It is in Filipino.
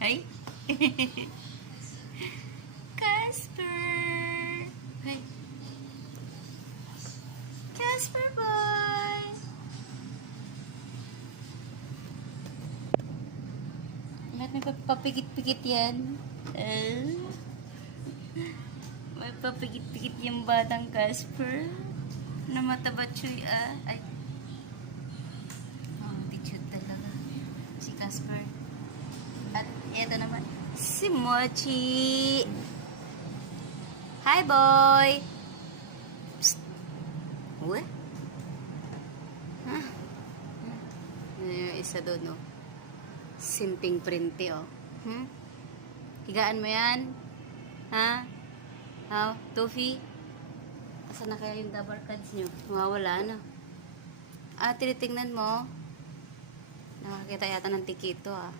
Ay? Casper! Ay. Casper boy! Lahat may papigit-pigit yan. May papigit-pigit yung batang Casper. Na mataba chuy Ay. Oh, tichut talaga. Si Casper. At eto naman, si Mochi. Hi, boy! Psst! Uwe? Huh? Yung isa doon, no? Sinting printi, oh. Higaan mo yan? Ha? How? Tofi? Asan na kaya yung double cards nyo? Mawawala, no? Tinitingnan mo. Nakakita yata ng tikito, ah.